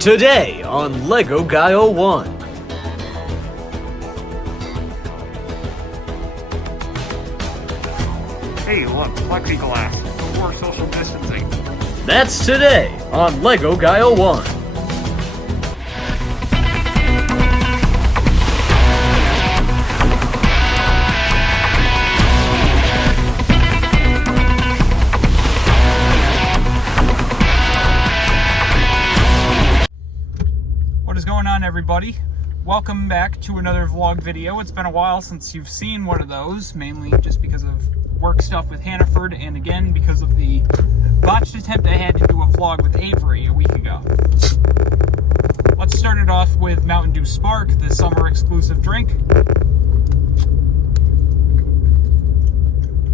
Today on LEGO Guy 01. Hey, look, plexiglass. Before social distancing. That's today on LEGO Guy 01. What is going on, everybody? Welcome back to another vlog video. It's been a while since you've seen one of those, mainly just because of work stuff with Hannaford, and again because of the botched attempt I had to do a vlog with Avery a week ago. Let's start it off with Mountain Dew Spark, the summer exclusive drink.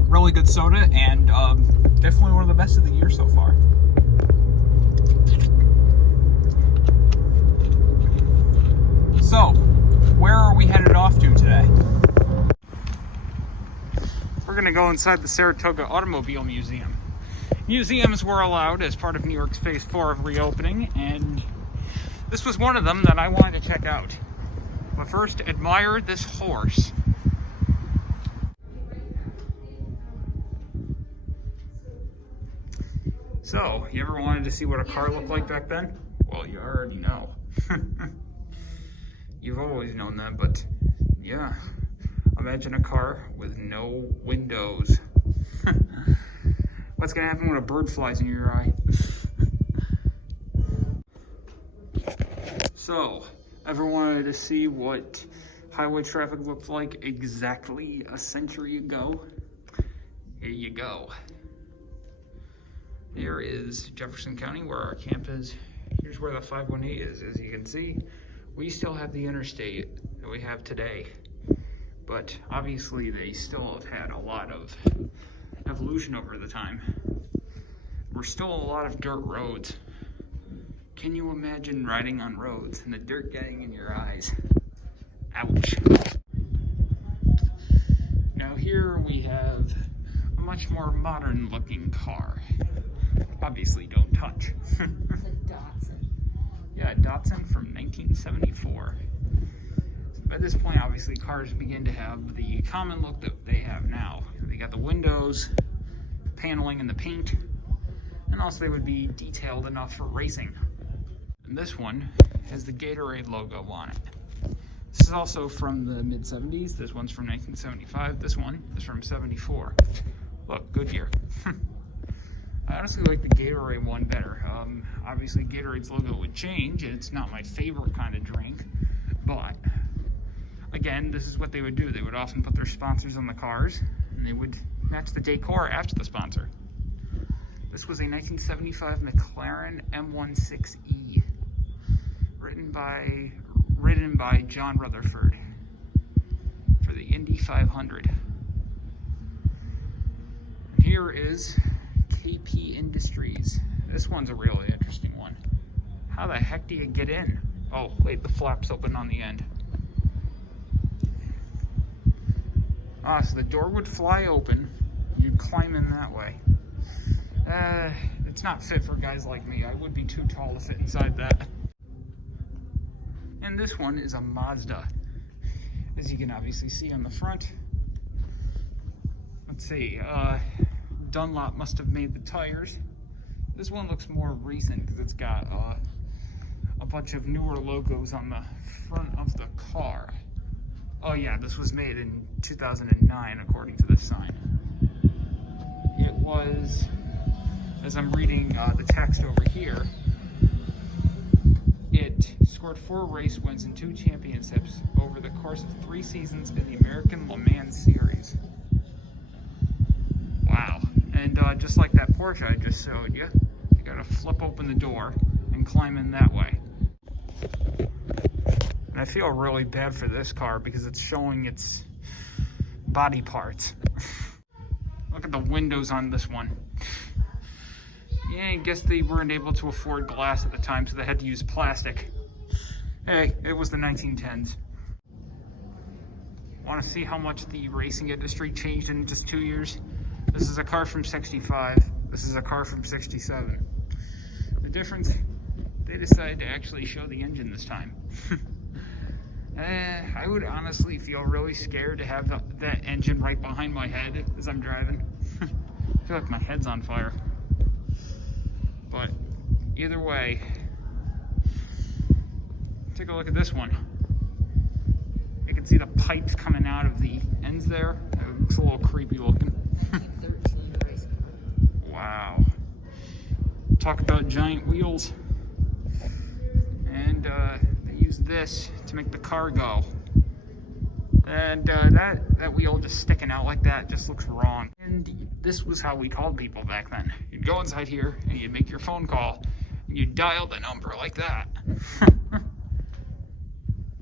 Really good soda, and definitely one of the best of the year so far. So, where are we headed off to today? We're going to go inside the Saratoga Automobile Museum. Museums were allowed as part of New York's Phase 4 of reopening, and this was one of them that I wanted to check out. But first, admire this horse. So, you ever wanted to see what a car looked like back then? Well, you already know. You've always known that, but yeah. Imagine a car with no windows. What's gonna happen when a bird flies in your eye? So, ever wanted to see what highway traffic looked like exactly a century ago? Here you go. Here is Jefferson County, where our camp is. Here's where the 518 is. As you can see, we still have the interstate that we have today. But obviously they still have had a lot of evolution over the time. We're still a lot of dirt roads. Can you imagine riding on roads and the dirt getting in your eyes? Ouch. Now here we have a much more modern looking car. Obviously don't touch. It's a Datsun. Yeah, a Datsun from 1974. At this point, obviously, cars begin to have the common look that they have now. They got the windows, paneling, and the paint, and also they would be detailed enough for racing. And this one has the Gatorade logo on it. This is also from the mid-70s. This one's from 1975. This one is from 74. Look, Goodyear. I honestly like the Gatorade one better. Obviously, Gatorade's logo would change, and it's not my favorite kind of drink, but again, this is what they would do. They would often put their sponsors on the cars, and they would match the decor after the sponsor. This was a 1975 McLaren M16E, ridden by John Rutherford for the Indy 500. And here is KP Industries. This one's a really interesting one. How the heck do you get in? Oh, wait, the flap's open on the end. Ah, so the door would fly open. You'd climb in that way. It's not fit for guys like me. I would be too tall to fit inside that. And this one is a Mazda, as you can obviously see on the front. Let's see, Dunlop must have made the tires. This one looks more recent because it's got a bunch of newer logos on the front of the car. Oh yeah, this was made in 2009 according to this sign. It was, as I'm reading the text over here, it scored 4 race wins and 2 championships over the course of 3 seasons in the American Le Mans Series. Wow. And just like that Porsche I just showed you, you gotta flip open the door and climb in that way. And I feel really bad for this car because it's showing its body parts. Look at the windows on this one. Yeah, I guess they weren't able to afford glass at the time, so they had to use plastic. Hey, it was the 1910s. Want to see how much the racing industry changed in just 2 years? This is a car from 65. This is a car from 67. The difference they decided to actually show the engine this time. I would honestly feel really scared to have that engine right behind my head as I'm driving. I feel like my head's on fire. But either way, take a look at this one. You can see the pipes coming out of the ends there. It looks a little creepy looking. Wow. Talk about giant wheels. And they use this to make the car go. And that wheel just sticking out like that just looks wrong. And this was how we called people back then. You'd go inside here and you'd make your phone call and you'd dial the number like that.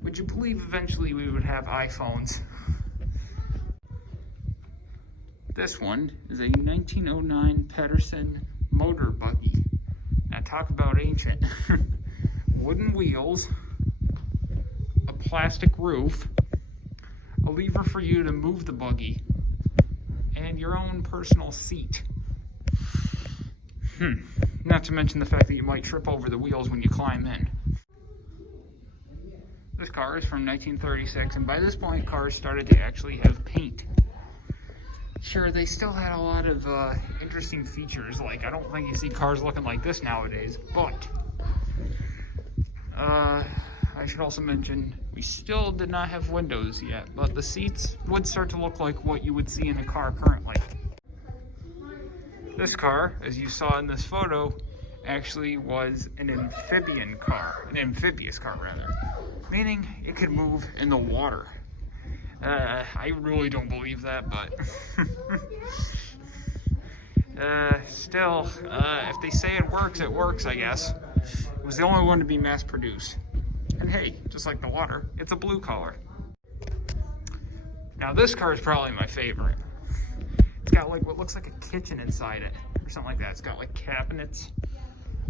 Would you believe eventually we would have iPhones? This one is a 1909 Pedersen motor buggy. Now talk about ancient. Wooden wheels, a plastic roof, a lever for you to move the buggy, and your own personal seat. Not to mention the fact that you might trip over the wheels when you climb in. This car is from 1936, and by this point, cars started to actually have paint. Sure, they still had a lot of interesting features, like I don't think you see cars looking like this nowadays, but I should also mention we still did not have windows yet, but the seats would start to look like what you would see in a car currently. This car, as you saw in this photo, actually was an amphibious car rather, meaning it could move in the water. I really don't believe that, but still, if they say it works, I guess. It was the only one to be mass produced. And hey, just like the water, it's a blue color. Now this car is probably my favorite. It's got like what looks like a kitchen inside it, or something like that. It's got like cabinets,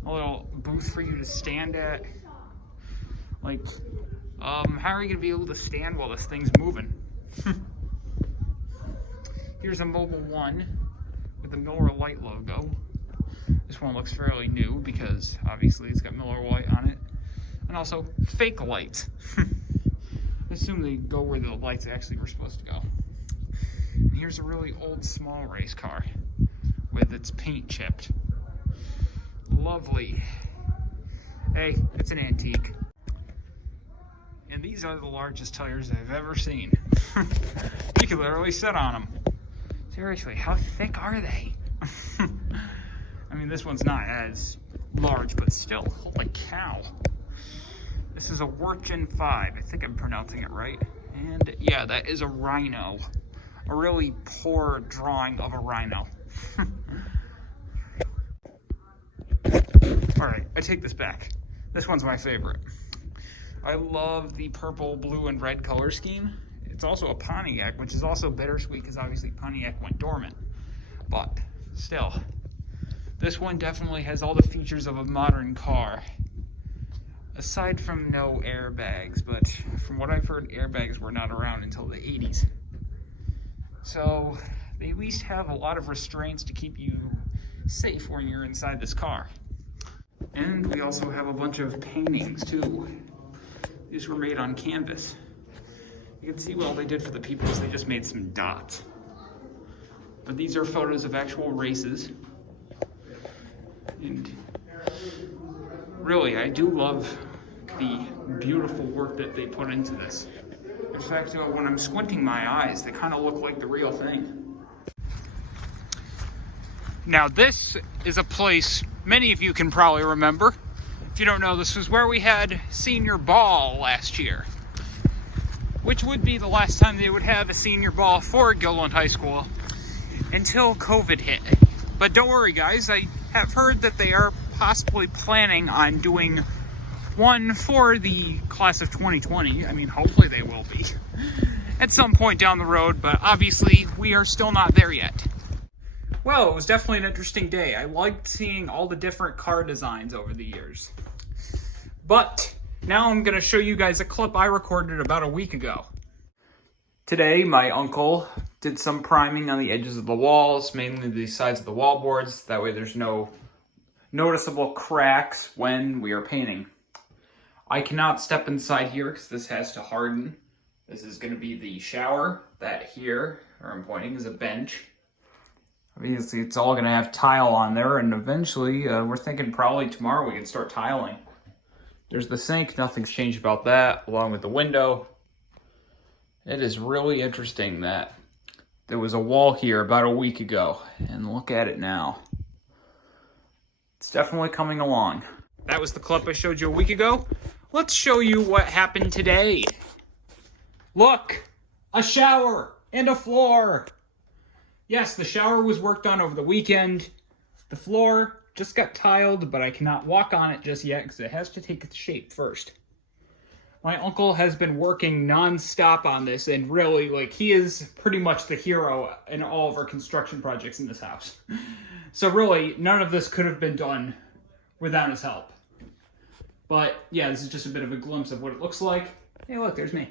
a little booth for you to stand at. Like, how are you gonna be able to stand while this thing's moving? Here's a Mobile One with the Miller Lite logo. This one looks fairly new because obviously it's got Miller Lite on it. And also fake lights. I assume they go where the lights actually were supposed to go. And here's a really old small race car with its paint chipped. Lovely. Hey, it's an antique. And these are the largest tires I've ever seen. You can literally sit on them. Seriously, how thick are they? I mean, this one's not as large, but still, holy cow. This is a Wirtgen 5. I think I'm pronouncing it right. And yeah, that is a rhino. A really poor drawing of a rhino. Alright, I take this back. This one's my favorite. I love the purple, blue, and red color scheme. It's also a Pontiac, which is also bittersweet because obviously Pontiac went dormant. But still, this one definitely has all the features of a modern car. Aside from no airbags, but from what I've heard, airbags were not around until the 80s. So they at least have a lot of restraints to keep you safe when you're inside this car. And we also have a bunch of paintings too. These were made on canvas. You can see what all they did for the people is they just made some dots. But these are photos of actual races. And really, I do love the beautiful work that they put into this. In fact, when I'm squinting my eyes, they kind of look like the real thing. Now this is a place many of you can probably remember. If you don't know, this was where we had senior ball last year, which would be the last time they would have a senior ball for Gilland High School until COVID hit. But don't worry guys, I have heard that they are possibly planning on doing one for the class of 2020. I mean, hopefully they will be at some point down the road, but obviously we are still not there yet. Well, it was definitely an interesting day. I liked seeing all the different car designs over the years. But now I'm going to show you guys a clip I recorded about a week ago. Today, my uncle did some priming on the edges of the walls, mainly the sides of the wall boards. That way there's no noticeable cracks when we are painting. I cannot step inside here because this has to harden. This is going to be the shower. That here, where I'm pointing, is a bench. Obviously, it's all going to have tile on there, and eventually, we're thinking probably tomorrow we can start tiling. There's the sink. Nothing's changed about that, along with the window. It is really interesting that there was a wall here about a week ago, and look at it now. It's definitely coming along. That was the clip I showed you a week ago. Let's show you what happened today. Look, a shower and a floor. Yes, the shower was worked on over the weekend. The floor just got tiled, but I cannot walk on it just yet because it has to take its shape first. My uncle has been working non-stop on this, and really, like, he is pretty much the hero in all of our construction projects in this house. So really, none of this could have been done without his help. But yeah, this is just a bit of a glimpse of what it looks like. Hey, look, there's me.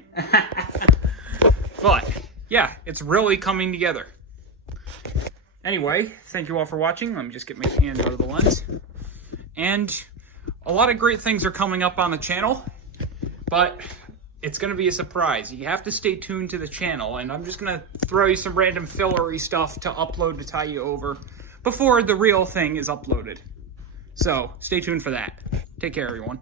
But yeah, it's really coming together. Anyway, thank you all for watching. Let me just get my hand out of the lens. And a lot of great things are coming up on the channel, but it's going to be a surprise. You have to stay tuned to the channel, and I'm just going to throw you some random fillery stuff to upload to tie you over before the real thing is uploaded. So stay tuned for that. Take care, everyone.